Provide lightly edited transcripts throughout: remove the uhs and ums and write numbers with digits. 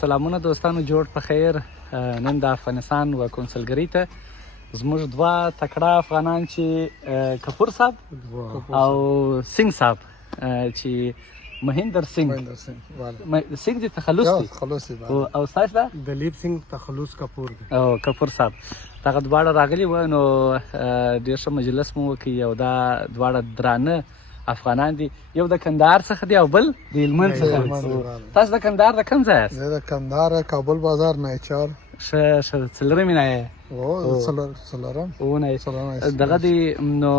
سلامونه دوستانو، جوړ په خیر. نن د افغانستان و کونسلګرۍ ته زموږ دوه تکړه افغانان چې کپور صاحب او سنگ صاحب چې مهندر سنگ سنگ دي تخلص دي او تاسو دا دلیپ سنگ تخلص کپور دی او کپور صاحب دغه دواړه راغلي و نو ډېر ښه مجلس مو وکړي او دا دواړه درانه افغانان دي، یو د کندهار څخه دی او بل د هلمند څخه. تاسو د کندهار د کوم ځای یاست؟ زه د کندهار کابل بازار نایچار. ښه څلورمې نه یې؟ څلورم دغه دی نو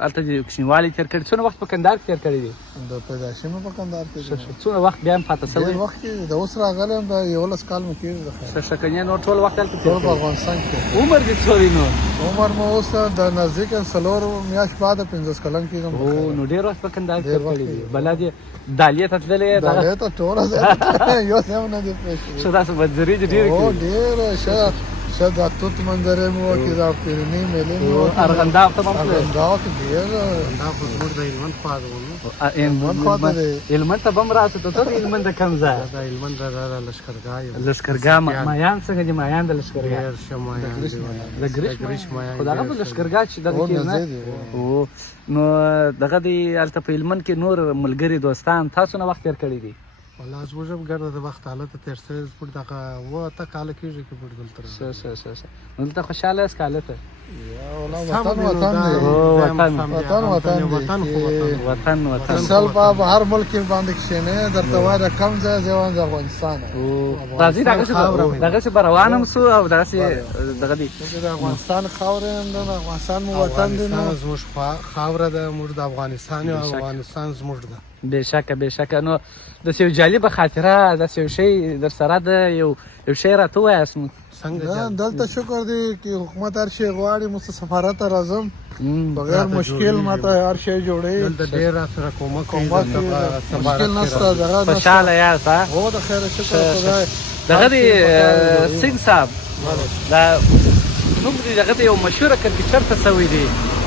هلته د کوچنیوالي تېر کړي. څونه وخت په کندهار کې تېر کړی دی؟ د پیدایشي مې په کندهار کې. څونه وخت بیا هم پاته شوی؟ ډېر وخت کې د اوس راغلی یم، د 11 کال مې کېږي. ښه کنیا نور ټول وخت هلته ټول په افغانستان کې. عمر دې څو دی نور؟ عمر مې اوس د نزدیک 4 میاشت بعد 15 کلن کېږم. نو ډېر وخت په کندهار کې تېر کړی دی. بله دې دالیې ته تللی یې؟ دالیې ته ټوله یو څه هم نه دی پرې شوی. ښه داسې منظرې دې ډېرې کړي؟ ډېره ښه د توت منظرې مې وکړې، د پیرني میلې مې وکړې. ارغنداب ته هم تللی؟ ارغنداب کې ډېر دا خو زموږ د هلمند خوا ده. هلمند ته به هم راسې. ته د هلمند د کوم ځای؟ د هلمند د لښکرګاه یم. لښکرګاه مایان څنګه دي؟ مایان د لښکرګاه ډېر ښه مایان دي. د ګریش مایان خو دغه په لښکرګاه چې دغه کې نه نو دغه دی هلته په هلمند کې نور ملګري دوستان تاسو نه وخت تېر کړی دی؟ والله زموږ هم ګرده د وخت حالت تېر شوی. زموږ دغه 8 کاله کېږي چې موږ دلته ښه نو دلته خوشحاله یاست که هلته؟ وطن سل په هر ملک کې باندې کښېنې درته وایي د کم ځای ځای د افغانستان. راځئ دغسې به روان هم شو او دغسې دغه دی د افغانستان خاوره یم. د افغانستان مو وطن دی. زموږ خاوره ده، موږ د افغانستان یو، افغانستان زموږ ده. بېشکه نو داسې یو جالبه خاطره داسې یو شی در سره ده، یو شی راته ووایاست. دلته شکر دی چې حکومت هر شی غواړي موږ سفارت ته راځم بغیر مشکل ماته هر شی جوړوي. دلته ډېر راسره کومک مشکل نشته. خوشحاله یاست؟ هو د خیره شکر خدای. دغه دی سنگ صاحب دا نوم دی دغه دی یو مشهوره کرکټر ته شوی دی،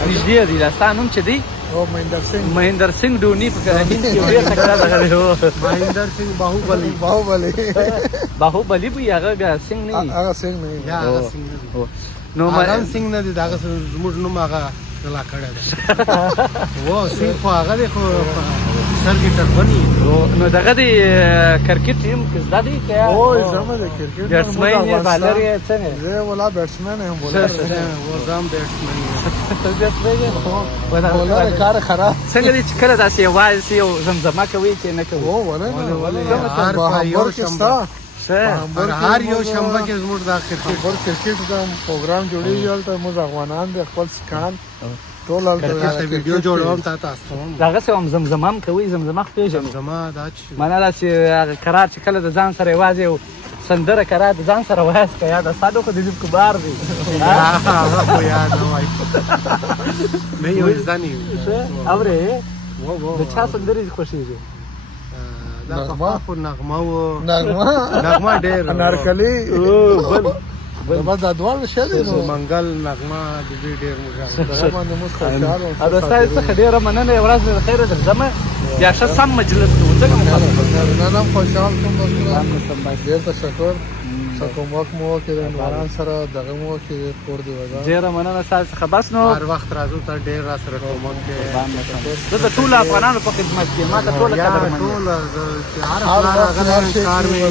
نږدې دی. دا ستا نوم چې دی؟ مهندر سنگ ډوني په هند کې ډېر تکړه دغه دی. مهندر سنگ باهوبلی به هغه بیا سنگ نه وي؟ هغه سنگ نه وي. نو هغه سنگ نه دی، دغه زموږ نوم هغه غلا کړی دی. سنگ خو هغه دی، خو سر کې ټربني. نو دغه دی کرکټ ټیم کې زده دی که زما د کرکټ بیټسمین یې بالر یې څنګه؟ زه ولا بیټسمین یم. بولر زم بیټسمین یم. بولر کار خراب. څنګه دی چې کله داسې یوازې یو زمزمه کوي چې نه کوي؟ هر یو شنبه کې زموږ د کرکټ د پروګرام جوړېږي. هلته موږ افغانان د خپل سکان ټول هلته ویډیو جوړوم. تاسو دغسې هم زمزمه هم کوئ؟ زمزمه خو پېژنئ؟ زمزمه دا چې معنا دا چې هغه قرار چې کله د ځان سره یوازې یو سندره قرار د ځان سره وایاست که یا د سادو خو د دې کبار دی؟ هغه خو یاد نه وایي. نه یو زده نه یو. اورې د چا سندرې خوښېږي؟ نغمه ډېر انارکلي بس دا دواړه ښه دي. منګل نغمه د دې ډېر او د ستاسو څخه ډېره مننه. یو ورځ د خیره درځمه بیا ښه سم مجلس کوو. څنګه نن هم خوشحال شوم. ډېر تشکر. کومک مو وکړې، د انواران سره دغه مو وکړې، کور دې ودان. ډېره مننه ستاسو څخه. بس نو هر وخت راځو ته ډېر راسره کومک کوې. زه د ټولو افغانانو په خدمت کې یم. ما ته ټوله قدرمن یم. کار مې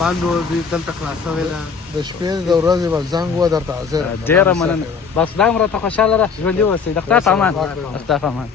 باندې دلته خلاص شوی ده. د شپې د ورځې به زنګ و درته حاضر. ډېره مننه. بس دا هم راته خوشحاله ده. ژوندي اوسئ. د خدای په امان.